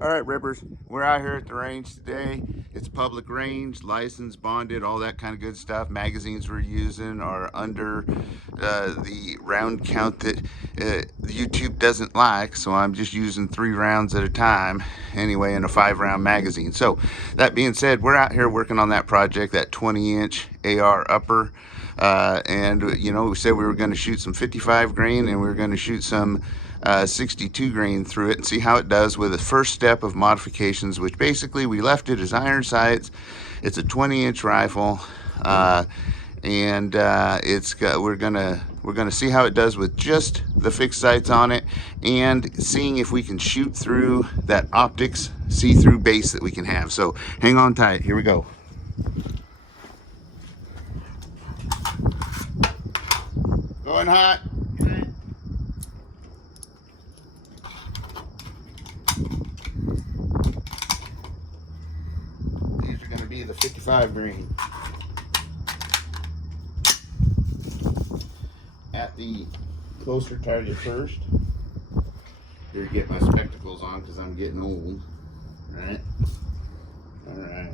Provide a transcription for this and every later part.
All right, Rippers, we're out here at the range today. It's public range, licensed, bonded, all that kind of good stuff. Magazines we're using are under the round count that YouTube doesn't like, so I'm just using 3 rounds at a time anyway in a 5-round magazine. So that being said, we're out here working on that project, that 20-inch AR upper. And you know, we said we were going to shoot some 55 grain and we were going to shoot some 62 grain through it and see how it does with the first step of modifications, which basically we left it as iron sights. It's a 20-inch rifle, and we're gonna see how it does with just the fixed sights on it, and seeing if we can shoot through that optics see-through base that we can have. So hang on tight. Here we go. Going hot. These are going to be the 55 grain. At the closer target first. Here, get my spectacles on because I'm getting old. All right. All right.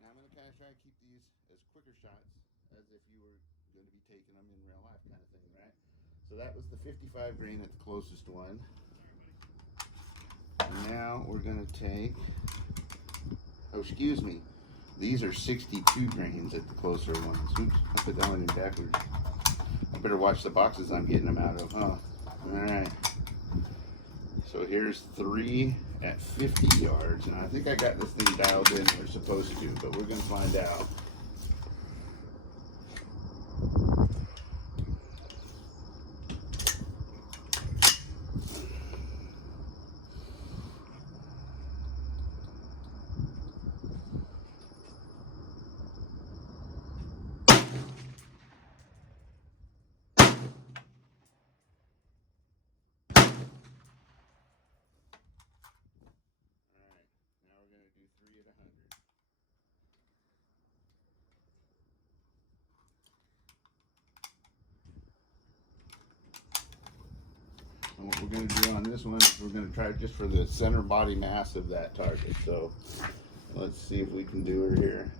Now I'm going to kind of try to keep these as quicker shots as if you were going to be taking them in real life kind of thing, right? So that was the 55 grain at the closest one. And now we're going to take, oh, excuse me, these are 62 grains at the closer ones. Oops, I put that one in backwards. I better watch the boxes I'm getting them out of, huh? All right. So here's 3 at 50 yards, and I think I got this thing dialed in where it's supposed to, but we're going to find out. And what we're going to do on this one is we're going to try just for the center body mass of that target. So let's see if we can do her here.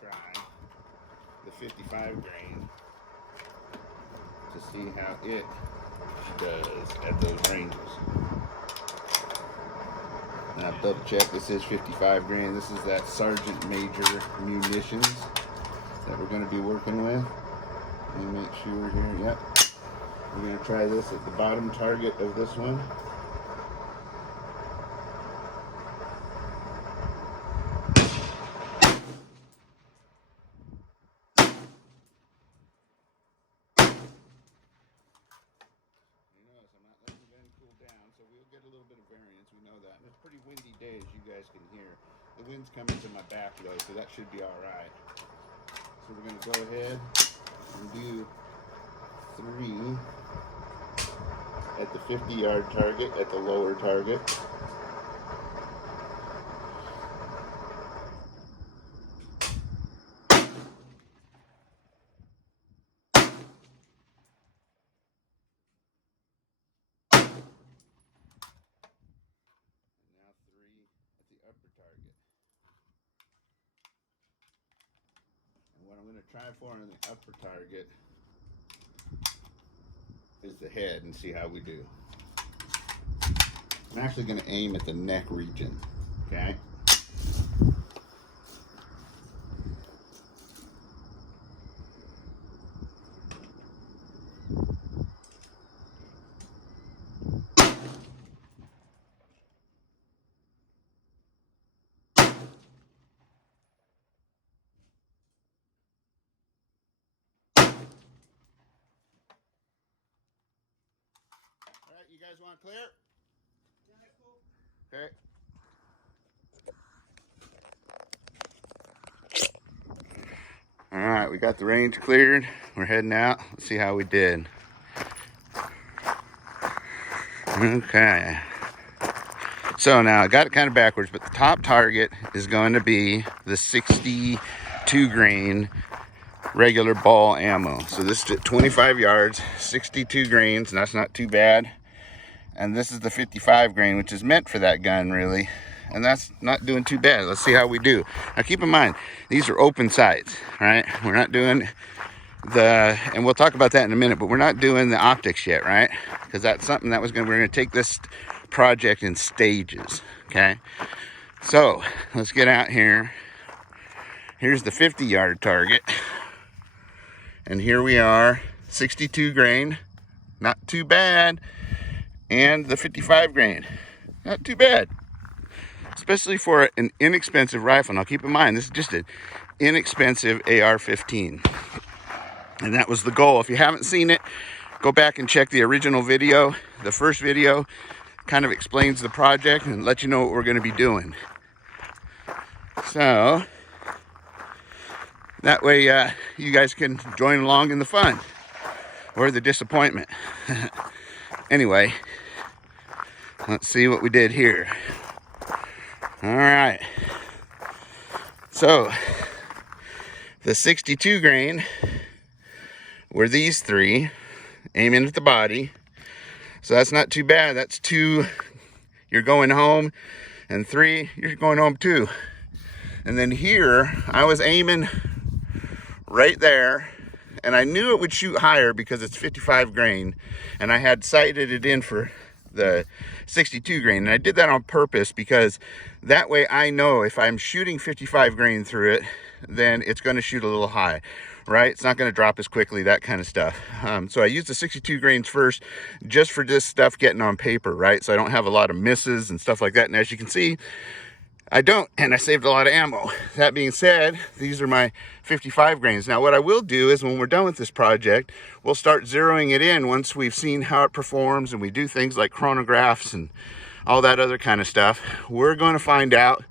Try the 55 grain to see how it does at those ranges. And I've double checked, this is 55 grain. This is that Sergeant Major munitions that we're going to be working with. Let me make sure here, yep. We're going to try this at the bottom target of this one. So we'll get a little bit of variance, we know that. And it's a pretty windy day, as you guys can hear. The wind's coming to my back though, so that should be alright. So we're going to go ahead and do 3 at the 50-yard target, at the lower target. What I'm going to try for on the upper target is the head and see how we do. I'm actually going to aim at the neck region, okay? guys want clear? Okay. All right, we got the range cleared. We're heading out. Let's see how we did. Okay. So now I got it kind of backwards, but the top target is going to be the 62 grain regular ball ammo. So this is 25 yards, 62 grains, and that's not too bad. And this is the 55 grain, which is meant for that gun, really. And that's not doing too bad. Let's see how we do. Now keep in mind, these are open sights, right? We're not doing and we'll talk about that in a minute, but we're not doing the optics yet, right? Because that's something that we're gonna take this project in stages, okay? So let's get out here. Here's the 50-yard target. And here we are, 62 grain, not too bad. And the 55 grain, not too bad. Especially for an inexpensive rifle. Now keep in mind, this is just an inexpensive AR-15. And that was the goal. If you haven't seen it, go back and check the original video. The first video kind of explains the project and let you know what we're going to be doing. So that way you guys can join along in the fun or the disappointment. Anyway, let's see what we did here. All right. So the 62 grain were these three, aiming at the body. So that's not too bad. That's 2, you're going home, and 3, you're going home too. And then here, I was aiming right there, and I knew it would shoot higher because it's 55 grain, and I had sighted it in for the 62 grain. And I did that on purpose because that way I know if I'm shooting 55 grain through it, then it's going to shoot a little high, right? It's not going to drop as quickly, that kind of stuff. So I used the 62 grains first just for this stuff getting on paper, right? So I don't have a lot of misses and stuff like that. And as you can see, I don't, and I saved a lot of ammo. That being said, these are my 55 grains. Now what I will do is when we're done with this project, we'll start zeroing it in once we've seen how it performs and we do things like chronographs and all that other kind of stuff. We're going to find out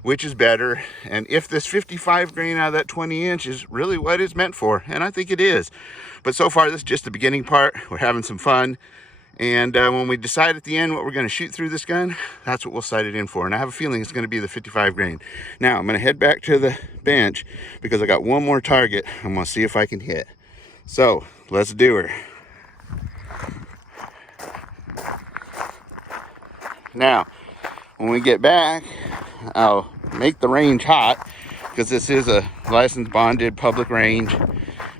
which is better, and if this 55 grain out of that 20 inch is really what it's meant for, and I think it is. But so far, this is just the beginning part. We're having some fun, and when we decide at the end what we're going to shoot through this gun, that's what we'll sight it in for, and I have a feeling it's going to be the 55 grain. Now, I'm going to head back to the bench because I got one more target I'm going to see if I can hit. So, let's do her. Now, when we get back, I'll make the range hot because this is a licensed bonded public range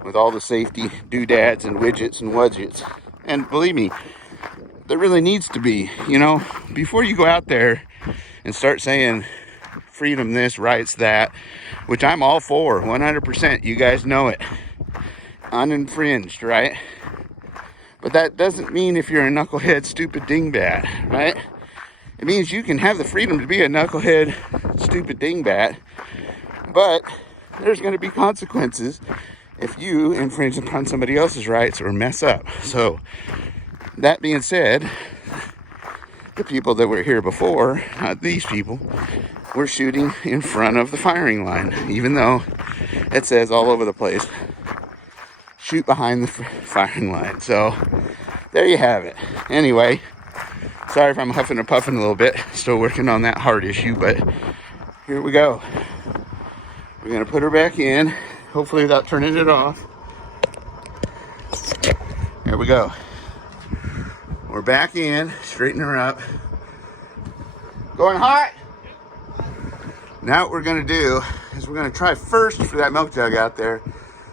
with all the safety doodads and widgets and wudgets. And believe me, there really needs to be, you know, before you go out there and start saying freedom this, rights that, which I'm all for 100%. You guys know it. Uninfringed, right? But that doesn't mean if you're a knucklehead, stupid dingbat, right? It means you can have the freedom to be a knucklehead, stupid dingbat, but there's going to be consequences if you infringe upon somebody else's rights or mess up. So, that being said, the people that were here before, not these people, were shooting in front of the firing line, even though it says all over the place, shoot behind the firing line. So, there you have it. Anyway, sorry if I'm huffing and puffing a little bit. Still working on that heart issue, but here we go. We're going to put her back in, hopefully without turning it off. There we go. We're back in, straighten her up. Going hot? Now what we're going to do is we're going to try first for that milk jug out there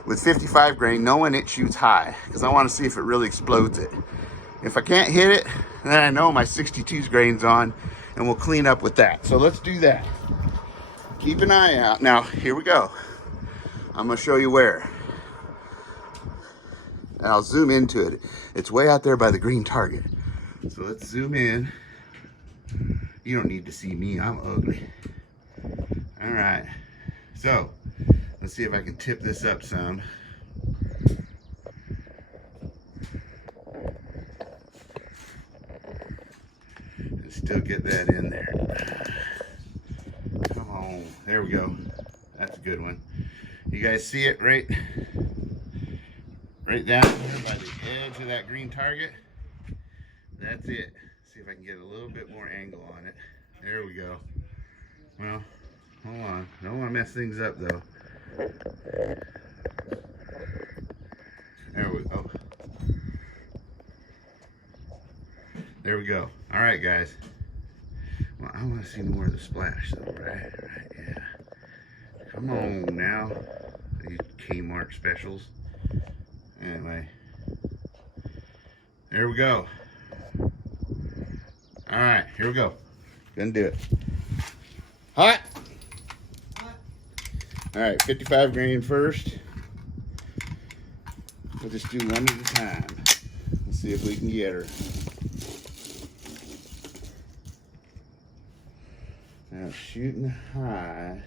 with 55 grain, knowing it shoots high, because I want to see if it really explodes it. If I can't hit it, then I know my 62's grain's on, and we'll clean up with that. So let's do that. Keep an eye out. Now, here we go. I'm going to show you where. And I'll zoom into it. It's way out there by the green target. So let's zoom in. You don't need to see me. I'm ugly. All right. So, let's see if I can tip this up some. get that in there. Come on, there we go. That's a good one. You guys see it right down here by the edge of that green target? That's it. See if I can get a little bit more angle on it. There we go. Well, hold on. Don't want to mess things up though. There we go. There we go. All right, guys. Well, I want to see more of the splash though, right? Yeah. Come on now. These Kmart specials. Anyway. There we go. All right, here we go. Gonna do it. Hot. All right, 55 grain first. We'll just do one at a time. Let's see if we can get her. Now shooting high,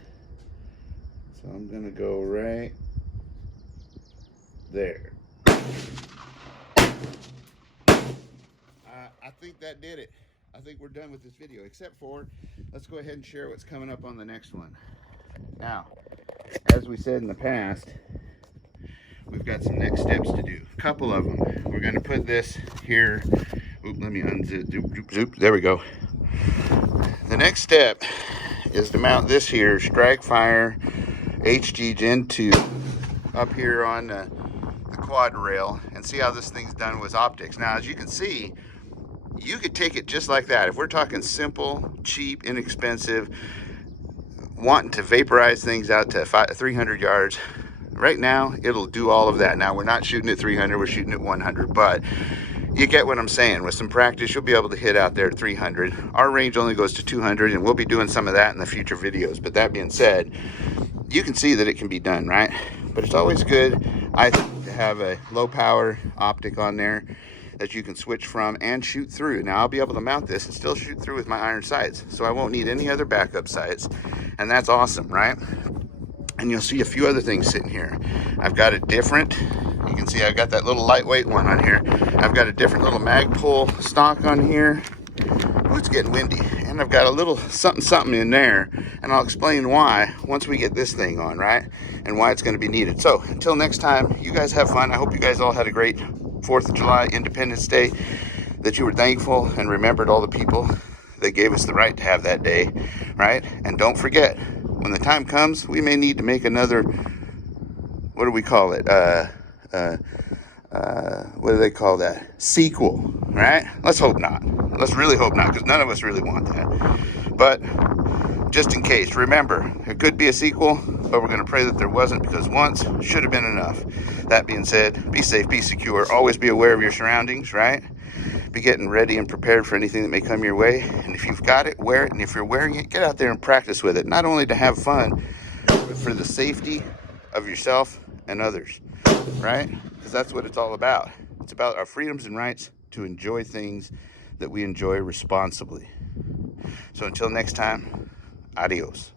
so I'm gonna go right there. I think that did it. I think we're done with this video, except for, let's go ahead and share what's coming up on the next one. Now, as we said in the past, we've got some next steps to do. A couple of them. We're going to put this here. Oop, let me unzip. Zoop, zoop. There we go. The next step is to mount this here Strike Fire HG Gen 2 up here on the quad rail and see how this thing's done with optics. Now, as you can see, you could take it just like that. If we're talking simple, cheap, inexpensive, wanting to vaporize things out to 300 yards, right now it'll do all of that. Now, we're not shooting at 300, we're shooting at 100, but you get what I'm saying. With some practice, you'll be able to hit out there at 300. Our range only goes to 200, and we'll be doing some of that in the future videos. But that being said, you can see that it can be done, right? But it's always good, I think, to have a low power optic on there that you can switch from and shoot through. Now, I'll be able to mount this and still shoot through with my iron sights, so I won't need any other backup sights, and that's awesome, right? And you'll see a few other things sitting here. I've got a different, you can see I've got that little lightweight one on here. I've got a different little Magpul stock on here. Oh, it's getting windy. And I've got a little something in there, and I'll explain why once we get this thing on, right? And why it's gonna be needed. So until next time, you guys have fun. I hope you guys all had a great 4th of July, Independence Day, that you were thankful and remembered all the people that gave us the right to have that day, right? And don't forget, when the time comes, we may need to make another, what do we call it? What do they call that? Sequel, right? Let's hope not. Let's really hope not, because none of us really want that. But just in case, remember, it could be a sequel, but we're going to pray that there wasn't, because once should have been enough. That being said, be safe, be secure, always be aware of your surroundings, right? Be getting ready and prepared for anything that may come your way. And if you've got it, wear it. And if you're wearing it, get out there and practice with it. Not only to have fun, but for the safety of yourself and others, right? Because that's what it's all about. It's about our freedoms and rights to enjoy things that we enjoy responsibly. So until next time, adios.